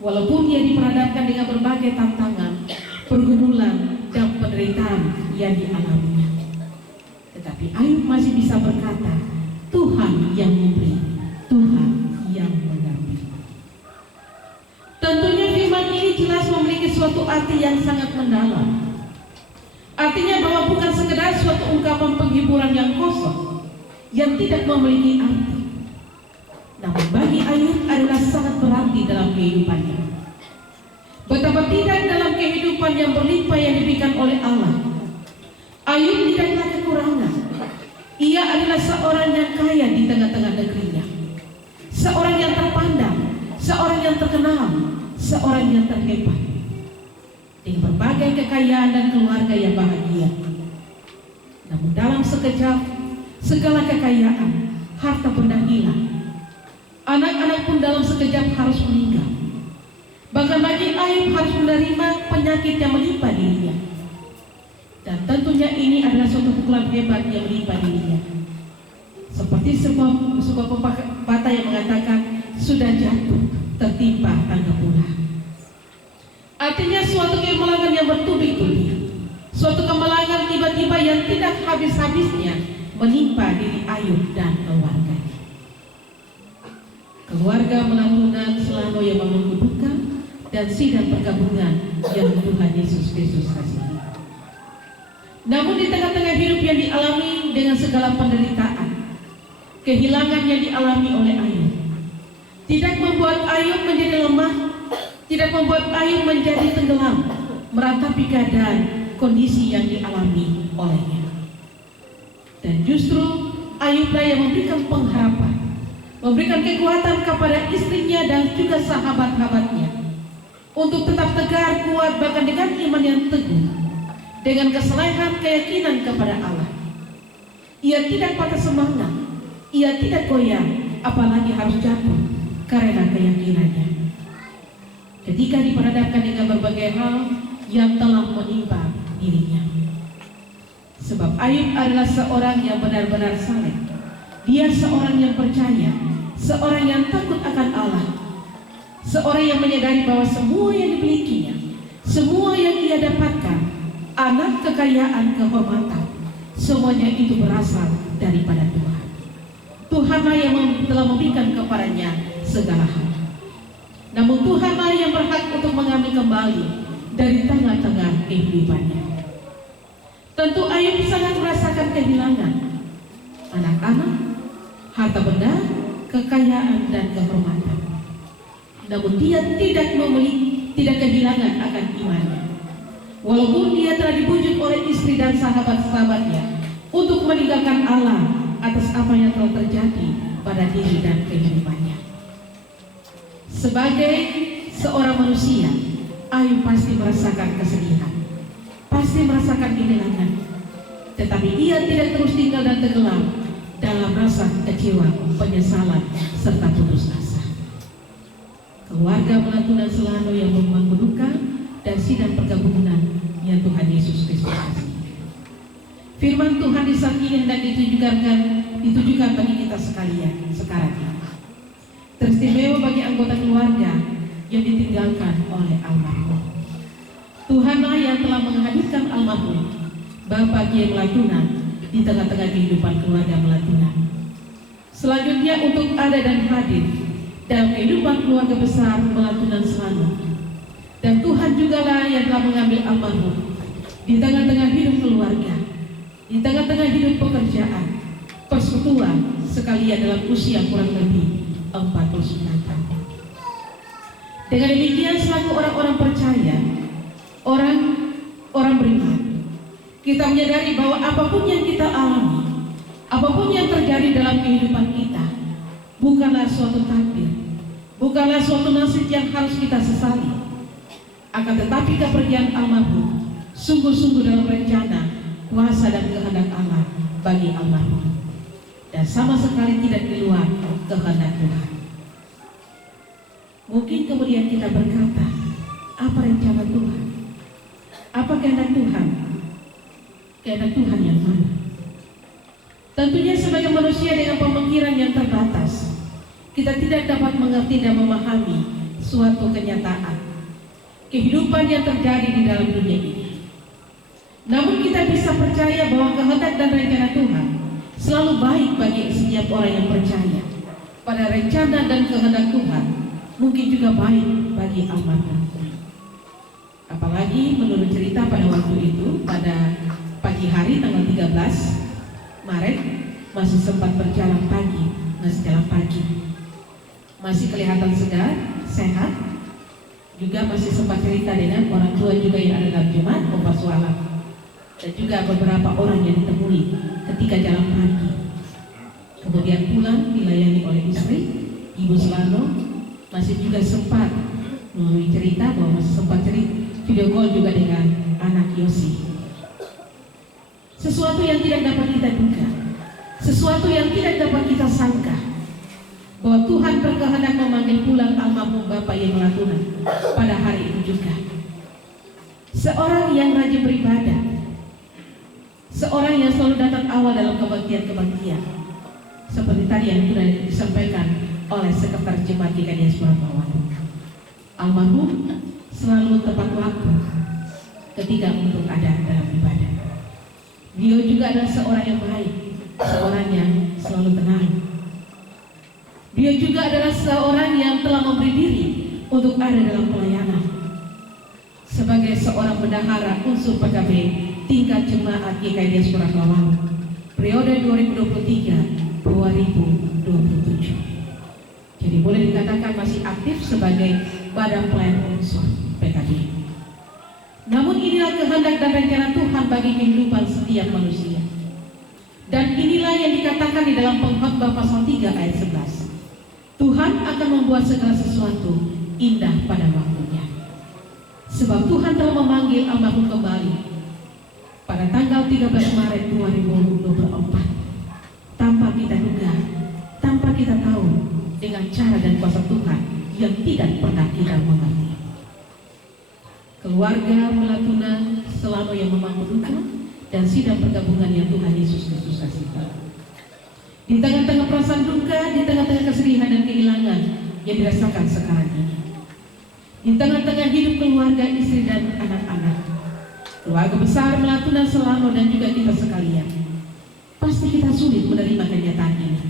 walaupun ia diperhadapkan dengan berbagai tantangan, pergumulan dan penderitaan yang dialaminya. Tetapi Ayub masih bisa berkata, Tuhan yang memberi, Tuhan yang mengambil. Tentunya firman ini jelas memiliki suatu arti yang sangat mendalam. Artinya bahwa bukan sekedar suatu ungkapan penghiburan yang kosong, yang tidak memiliki arti. Namun bagi Ayub adalah sangat berarti dalam kehidupannya. Betapa tidak dalam kehidupan yang berlimpah yang diberikan oleh Allah, Ayub tidaklah kekurangan. Ia adalah seorang yang kaya di tengah-tengah negerinya, seorang yang terpandang, seorang yang terkenal, seorang yang terhebat. dengan berbagai kekayaan dan keluarga yang bahagia. Namun dalam sekejap, segala kekayaan, harta benda hilang. Anak-anak pun dalam sekejap harus meninggal. Bahkan bagi Ayub harus menerima penyakit yang menimpa dirinya. Dan tentunya ini adalah suatu pukulan hebat yang menimpa dirinya. Seperti sebuah pepatah yang mengatakan, sudah jatuh, tertimpa tangga pula. Artinya suatu kemalangan yang bertubi-tubi, suatu kemalangan tiba-tiba yang tidak habis-habisnya menimpa diri Ayub dan keluarganya. Keluarga melantunkan selalu yang mengudukan dan sidang pergabungan yang Tuhan Yesus Kristus kasihi. Namun di tengah-tengah hidup yang dialami dengan segala penderitaan, kehilangan yang dialami oleh Ayub tidak membuat Ayub menjadi lemah, tidak membuat Ayub menjadi tenggelam meratapi keadaan kondisi yang dialami olehnya. Dan justru Ayublah yang memberikan pengharapan, memberikan kekuatan kepada istrinya dan juga sahabat-sahabatnya untuk tetap tegar, kuat, bahkan dengan iman yang teguh, dengan kesalehan keyakinan kepada Allah. Ia tidak patah semangat, ia tidak goyang, apalagi harus jatuh karena keyakinannya. Ketika diperhadapkan dengan berbagai hal yang telah menimpa dirinya. Sebab Ayub adalah seorang yang benar-benar saleh. Dia seorang yang percaya, seorang yang takut akan Allah, seorang yang menyadari bahwa semua yang dimilikinya, semua yang ia dapatkan, anak, kekayaan, kehormatan, semuanya itu berasal daripada Tuhan. Tuhanlah yang telah memberikan kepadanya segala hal. Namun Tuhanlah yang berhak untuk mengambil kembali dari tengah-tengah kehidupannya. Tentu Ayub sangat merasakan kehilangan anak-anak, harta benda, kekayaan dan kehormatan. Namun dia tidak kehilangan akan imannya. Walaupun dia telah dibujuk oleh istri dan sahabat-sahabatnya untuk meninggalkan Allah atas apa yang telah terjadi pada diri dan kehidupannya. Sebagai seorang manusia, Ayub pasti merasakan kesedihan, pasti merasakan kehilangan. Tetapi ia tidak terus tinggal dan tenggelam dalam rasa kecewa, penyesalan, serta putus asa. Keluarga melantunkan selalu yang membangun duka dan sidang pergabungan yang Tuhan Yesus Kristus kasih. Firman Tuhan di saat ini hendak ditujukan bagi kita sekalian sekarang ini. Teristimewa bagi anggota keluarga yang ditinggalkan oleh almarhum. Tuhanlah yang telah menghadirkan almarhum Bapak Kiai Melatunan di tengah-tengah kehidupan keluarga Melatunan. Selanjutnya untuk ada dan hadir dalam kehidupan keluarga besar Melatunan Selanu. Dan Tuhan jugalah yang telah mengambil almarhum di tengah-tengah hidup keluarga, di tengah-tengah hidup pekerjaan, persekutuan sekalian dalam usia kurang lebih 49 tahun. Dengan demikian selaku orang-orang percaya, orang beriman, kita menyadari bahwa apapun yang kita alami, apapun yang terjadi dalam kehidupan kita, bukanlah suatu takdir, bukanlah suatu nasib yang harus kita sesali. Akan tetapi kepergian almarhum sungguh-sungguh dalam rencana, kuasa dan kehendak Allah bagi almarhum, dan sama sekali tidak di luar kehendak Tuhan. Mungkin kemudian kita berkata, apa rencana Tuhan? Apa kehendak Tuhan? Kehendak Tuhan yang mana? Tentunya sebagai manusia dengan pemikiran yang terbatas, kita tidak dapat mengerti dan memahami suatu kenyataan kehidupan yang terjadi di dalam dunia ini. Namun kita bisa percaya bahwa kehendak dan rencana Tuhan selalu baik bagi setiap orang yang percaya pada rencana dan kehendak Tuhan. Mungkin juga baik bagi almarhum. Apalagi menurut cerita pada waktu itu, pada pagi hari tanggal 13 Maret masih sempat berjalan pagi, masih jalan pagi, masih kelihatan segar, sehat. Juga masih sempat cerita dengan orang tua juga yang ada dalam jemaat Kompas Suara, dan juga beberapa orang yang ditemui ketika jalan pagi. Kemudian pulang dilayani oleh istri, Ibu Selano. Masih juga sempat melalui cerita bahwa masih sempat video call juga dengan anak Yosi. Sesuatu yang tidak dapat kita duga, sesuatu yang tidak dapat kita sangka, bahwa Tuhan berkehendak memanggil pulang almarhum Bapak yang Latuna pada hari itu juga. Seorang yang rajin beribadah, seorang yang selalu datang awal dalam kebaktian-kebaktian, seperti tadi yang sudah disampaikan oleh Sekretaris Jemaat GKI Surabawan. Almarhum selalu tepat waktu ketika untuk ada dalam ibadah. Beliau juga adalah seorang yang baik, seorang yang selalu tenang. Beliau juga adalah seorang yang telah memberi diri untuk ada dalam pelayanan. Sebagai seorang bendahara unsur PKB tingkat jemaat GKI Diaspora Kelawang periode 2023-2027. Jadi boleh dikatakan masih aktif sebagai badan pelayan unsur PKB. Namun inilah kehendak dan rencana Tuhan bagi kehidupan setiap manusia. Dan inilah yang dikatakan di dalam Pengkhotbah pasal 3 ayat 11. Tuhan akan membuat segala sesuatu indah pada waktunya. Sebab Tuhan telah memanggil almarhum kembali pada tanggal 13 Maret 2024. Tanpa kita duga, tanpa kita tahu, dengan cara dan kuasa Tuhan yang tidak pernah kita mengerti. Keluarga Melatuna selalu yang membangun duka dan sidang pergabungan yang Tuhan Yesus Kristus kasihkan. Di tengah-tengah perasaan duka, di tengah-tengah kesedihan dan kehilangan yang dirasakan sekarang ini, di tengah-tengah hidup keluarga, istri dan anak-anak, keluarga besar Melatuna Selano dan juga kita sekalian, pasti kita sulit menerima kenyataan ini.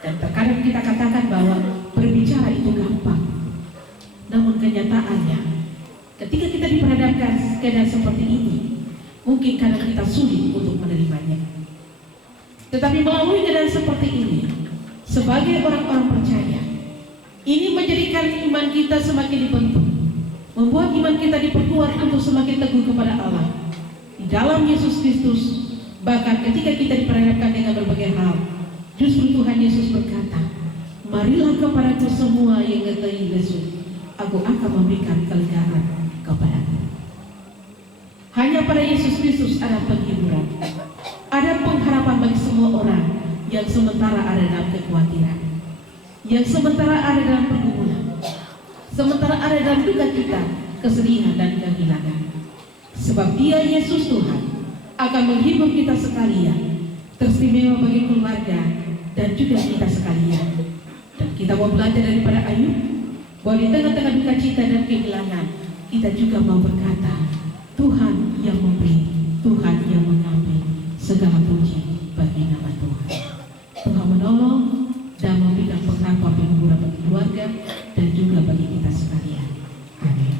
Dan terkadang kita katakan bahwa berbicara itu gampang, namun kenyataannya ketika kita diperhadapkan keadaan seperti ini, mungkin kadang kita sulit untuk menerimanya. Tetapi melalui keadaan seperti ini, sebagai orang-orang percaya, ini menjadikan iman kita semakin dibentuk, membuat iman kita diperkuat untuk semakin teguh kepada Allah di dalam Yesus Kristus. Bahkan ketika kita diperhadapkan dengan berbagai hal, justru Tuhan Yesus berkata, "Marilah kepadaku semua yang letih lesu, aku akan memberikan kelegaan kepadamu." Hanya pada Yesus Kristus ada penghiburan, ada pengharapan bagi semua orang yang sementara ada dalam kekhawatiran, yang sementara ada dalam pergumulan, sementara ada dalam duka cita, kesedihan dan kehilangan. Sebab Dia, Yesus Tuhan, akan menghibur kita sekalian, teristimewa bagi keluarga dan juga kita sekalian. Dan kita mau belajar daripada Ayub, bahwa di tengah-tengah duka cita dan kehilangan, kita juga mau berkata, Tuhan yang memberi, Tuhan yang mengambil, segala puji bagi nama Tuhan. Tuhan menolong dan memberikan pengharapan penghiburan bagi keluarga dan juga bagi kita sekalian. Amin.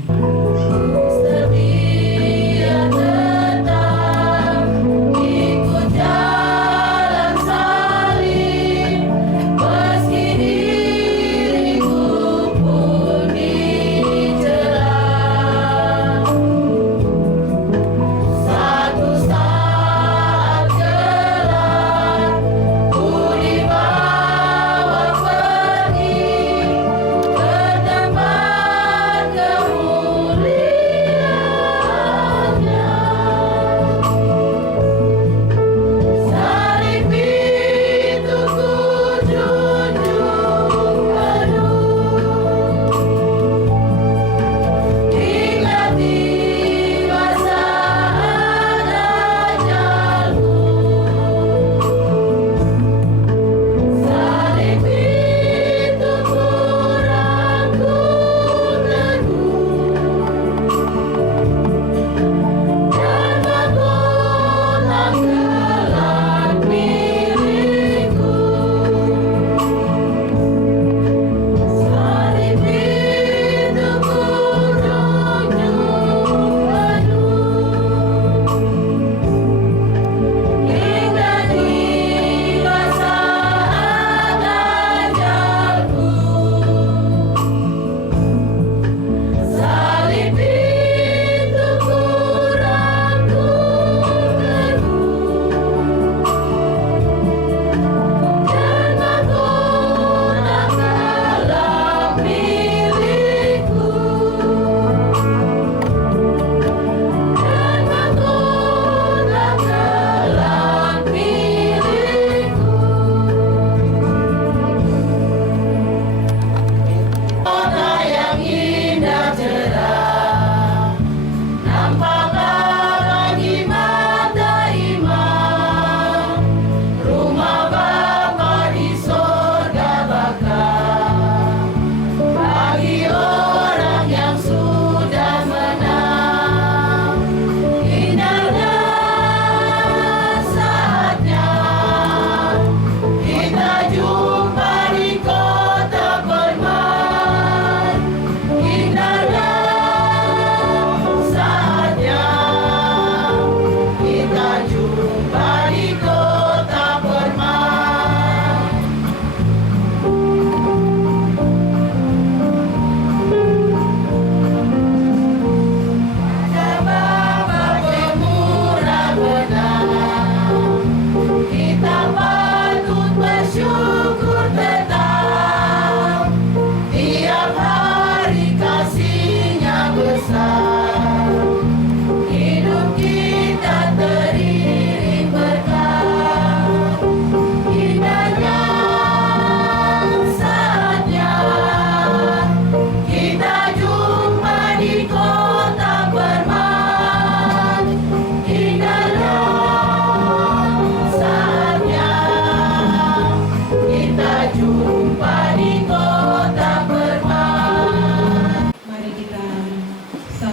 Setia tetap ikut jalan salib, meski diriku pun dicela. Satu saat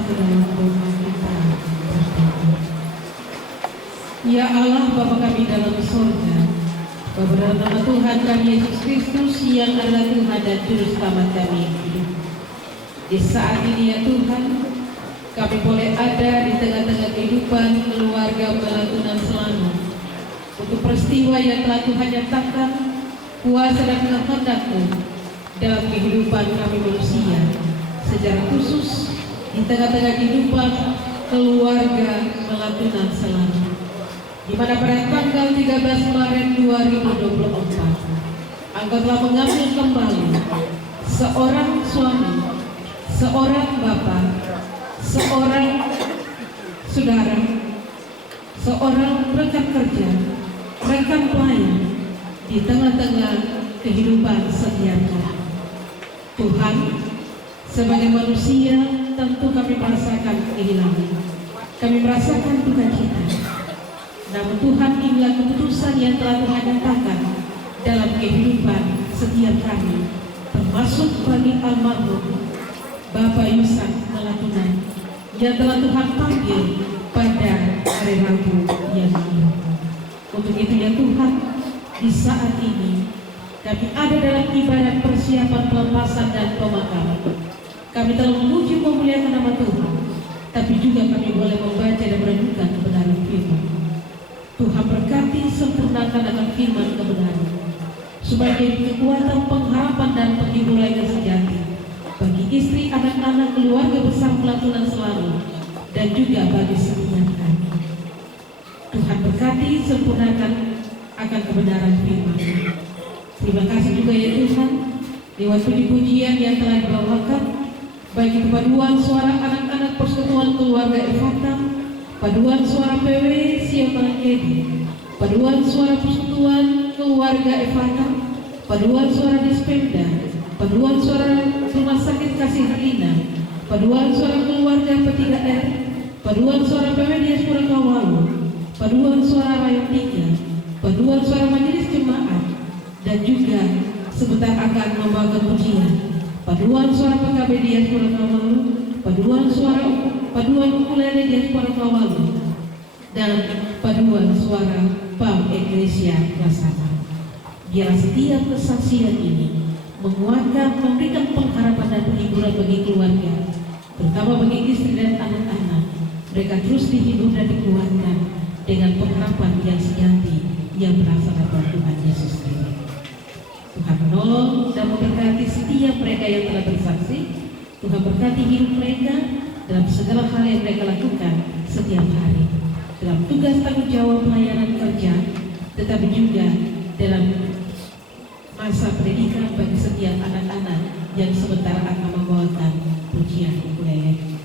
ke dalam doa kita bersama. Ya Allah Bapa kami dalam surga, Bapa dalam nama Tuhan kami Yesus Kristus yang adalah Tuhan dan Juru Selamat kami yang hidup. Di saat ini ya Tuhan, kami boleh ada di tengah-tengah kehidupan keluarga Melatunan Selangor untuk peristiwa yang telah Tuhan nyatakan kuasa dan kehendak-Mu dalam kehidupan kami manusia, secara khusus di tengah-tengah kehidupan keluarga Melatunan Selangor, di mana pada tanggal 13 Maret 2024 Engkau telah mengambil kembali seorang suami, seorang bapak, seorang saudara, seorang rekan kerja, rekan pelayan di tengah-tengah kehidupan setiap kita. Tuhan, sebagai manusia tentu kami merasakan kehilangan, kami merasakan duka cita. Namun Tuhan, inilah keputusan yang telah Tuhan nyatakan dalam kehidupan setiap kami, termasuk bagi almarhum Bapak Yusak Melatunan yang telah Tuhan panggil pada hari Rabu yang lalu. Untuk itu ya Tuhan, di saat ini kami ada dalam ibadat persiapan pelepasan dan pemakaman. Kami telah memuji memuliakan nama Tuhan, tapi juga kami boleh membaca dan merenungkan kebenaran firman. Tuhan berkati sempurnakan akan firman kebenaran, sebagai kekuatan pengharapan dan penghiburan yang sejati bagi istri, anak-anak, keluarga besar Melatunan Selangor, dan juga bagi setiap kami. Tuhan berkati sempurnakan akan kebenaran firman. Terima kasih juga ya Tuhan, lewat puji-pujian yang telah dibawakan, bagi kepaduan suara anak-anak persekutuan keluarga Efata, paduan suara PW Siapalangkedi, paduan suara persekutuan keluarga Efata, paduan suara Dispenda, paduan suara Rumah Sakit Kasih Herlina, paduan suara keluarga P3R, paduan suara PW Diaspora Kawalu, paduan suara Rakyat 3, paduan suara Majelis Jemaat, dan juga sebentar akan membawakan pujian paduan suara PKB Diaspora Kawalu, paduan ukulele Diaspora Kawalu, dan paduan suara PAM Eklesia Kelasana. Biarlah setiap kesaksian ini menguatkan, memberikan pengharapan dan penghiburan bagi keluarga, terutama bagi istri dan anak-anak. Mereka terus dihibur dan dikuatkan dengan pengharapan yang sejati yang berasal dari Tuhan Yesus Kristus. Tuhan menolong dan memberkati setiap mereka yang telah bersaksi. Tuhan berkati hidup mereka dalam segala hal yang mereka lakukan setiap hari, dalam tugas tanggung jawab pelayanan kerja, tetapi juga dalam masa pendidikan bagi setiap anak-anak yang sebentar akan membawakan pujian ukulele.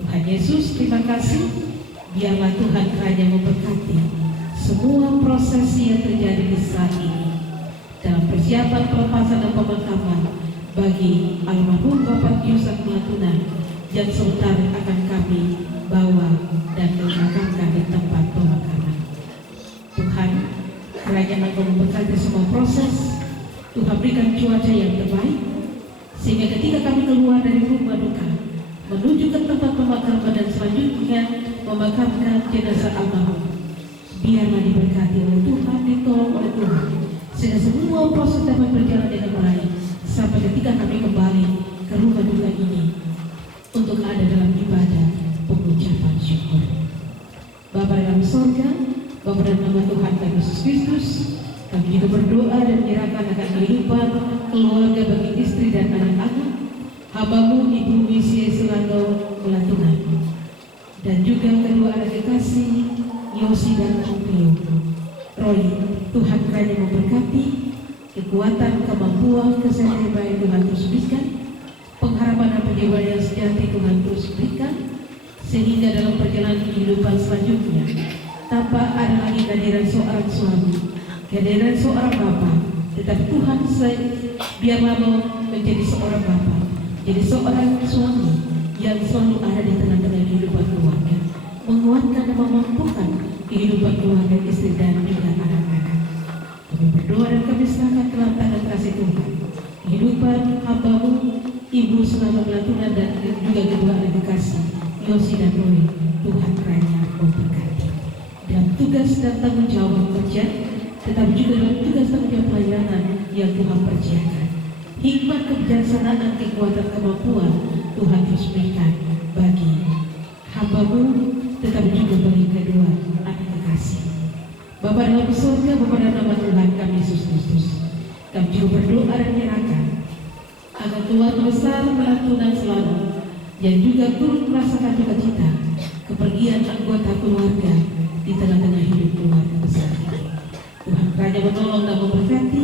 Tuhan Yesus, terima kasih. Biarlah Tuhan kiranya memberkati semua proses yang terjadi di saat ini dalam persiapan pelepasan dan pemakaman bagi almarhum Bapak Yusak Melatunan yang sebentar akan kami bawa dan memakamkan di tempat pemakaman. Tuhan, kiranya Engkau memberkati semua proses. Tuhan berikan cuaca yang terbaik, sehingga ketika kami keluar dari rumah duka menuju ke tempat pemakaman dan selanjutnya memakamkan jenazah almarhum, biarlah diberkati oleh Tuhan, ditolong oleh Tuhan, sehingga semua proses dapat berjalan dengan baik sampai ketika kami kembali ke rumah duka ini untuk ada dalam ibadah pengucapan syukur. Bapa dalam surga, Bapa dalam nama Tuhan kami Yesus Kristus, kami juga berdoa dan menyerahkan akan kehidupan keluarga bagi istri dan anak-anak hamba-Mu Ibu Wisie Selangor Melatunan, dan juga kedua anak kekasih Yosi dan Tio Roy. Tuhan kiranya memberkati kekuatan, kemampuan, kesehatan baik Tuhan terus berikan, pengharapan dan penjiwaan yang sejati Tuhan terus berikan, sehingga dalam perjalanan kehidupan selanjutnya tanpa ada lagi kehadiran seorang suami, kehadiran seorang bapak, tetapi Tuhan biarlah menjadi seorang bapak, jadi seorang suami yang selalu ada di tengah-tengah kehidupan keluarga, menguatkan dan memampukan kehidupan keluarga, istri dan juga anak-anak. Kami berdoa dan kami serahkan ke dalam tangan kasih Tuhan kehidupan hamba-Mu Ibu Selangor Melatunan dan juga kedua anak kekasih Yosi dan Roy, Tuhan kiranya memberkati dalam tugas dan tanggung jawab kerja, tetapi juga dalam tugas tanggung jawab pelayanan yang Tuhan percayakan. Hikmat, kebijaksanaan, kekuatan, kemampuan Tuhan terus berikan bagi hamba-Mu, tetapi juga bagi kedua anak kekasih. Bapa dalam surga, Bapa dalam nama Tuhan kami Yesus Kristus, kami juga berdoa dan menyerahkan agar keluarga besar menantu dan selalu yang juga turut merasakan duka cita kepergian anggota keluarga di tengah-tengah hidup keluarga besar ini. Tuhan kiranya menolong dan memberkati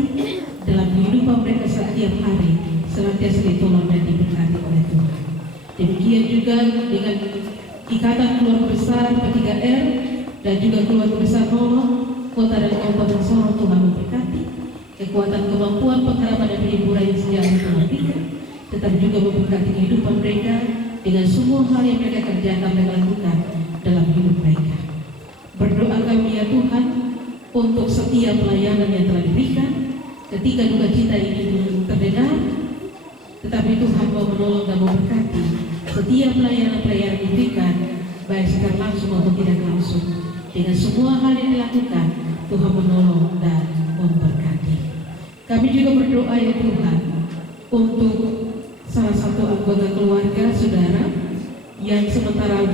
dalam kehidupan mereka setiap hari, senantiasa ditolong dan diberkati oleh Tuhan. Demikian juga dengan ikatan keluarga besar P3R dan juga keluarga besar Nolong, Kota dan Kabupaten Sorong, Tuhan memberkati kekuatan, kemampuan, pengalaman dan hiburan yang sejati Tuhan berikan, tetapi juga memberkati kehidupan mereka dengan semua hal yang mereka kerjakan dan lakukan dalam hidup mereka. Berdoa kami ya Tuhan untuk setiap pelayanan yang telah diberikan ketika duka cita ini terdengar, tetapi Tuhan mau menolong dan memberkati setiap pelayanan-pelayanan diberikan, baik secara langsung maupun tidak langsung. Dengan semua hal yang dilakukan, Tuhan menolong dan memberkati. Kami juga berdoa ya Tuhan untuk salah satu anggota keluarga saudara yang sementara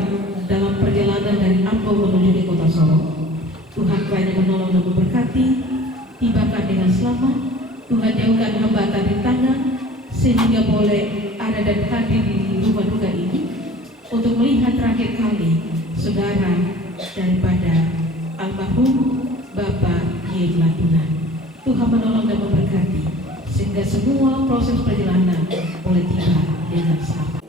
dalam perjalanan dari Ambon menuju di Kota Sorong. Tuhan kiranya menolong dan memberkati, tibakan dengan selamat. Tuhan jauhkan hambatan di tangan sehingga boleh ada dan hadir di rumah duka ini untuk melihat terakhir kali saudara daripada almarhum Bapak Yem Latunan. Tuhan menolong dan memberkati sehingga semua proses perjalanan boleh tiba dengan selamat.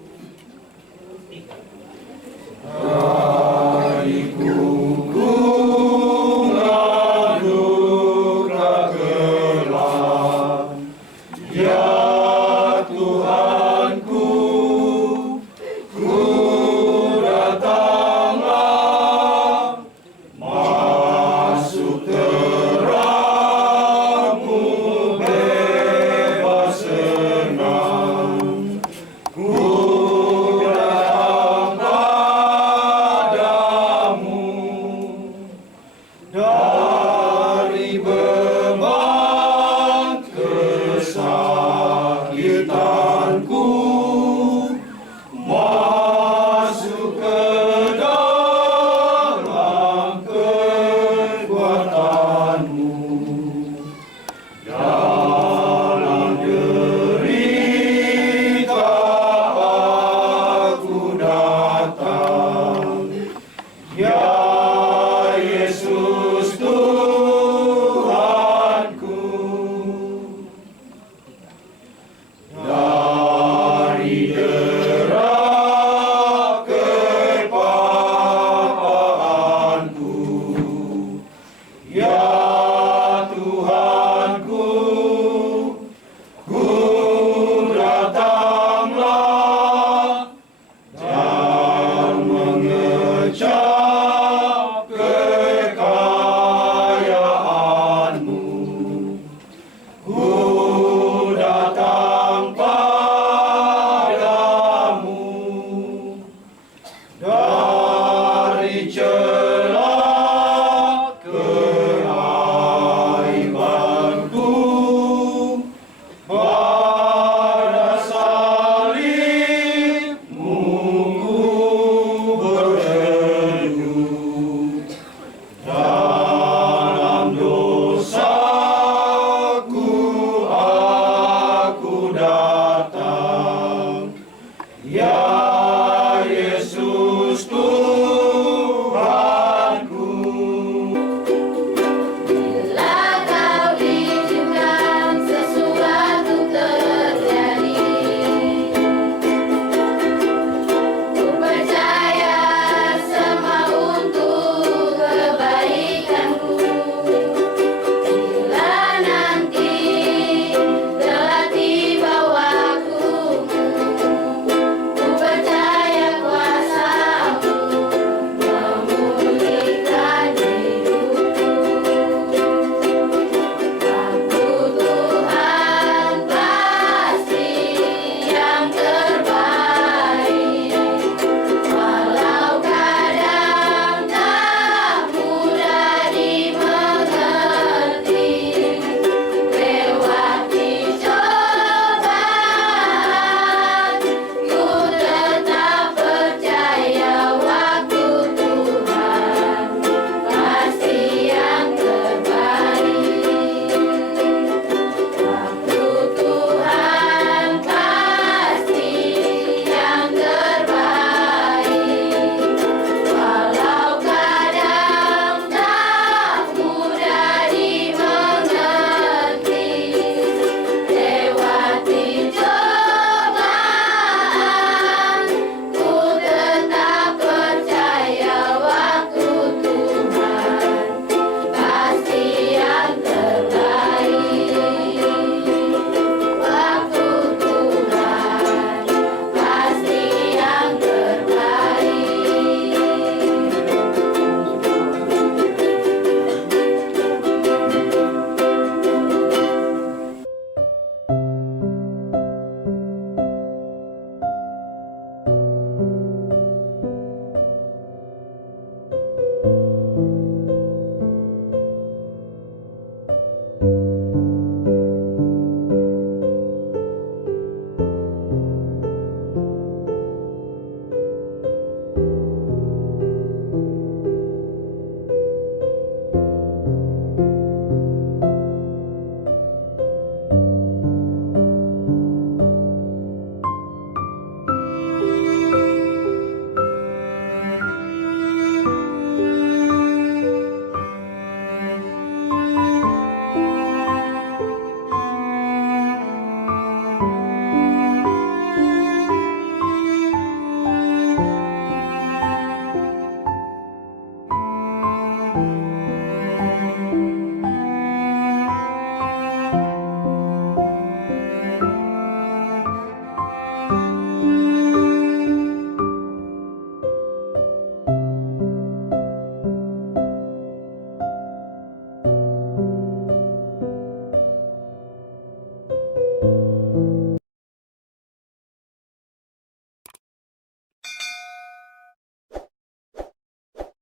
Mengecam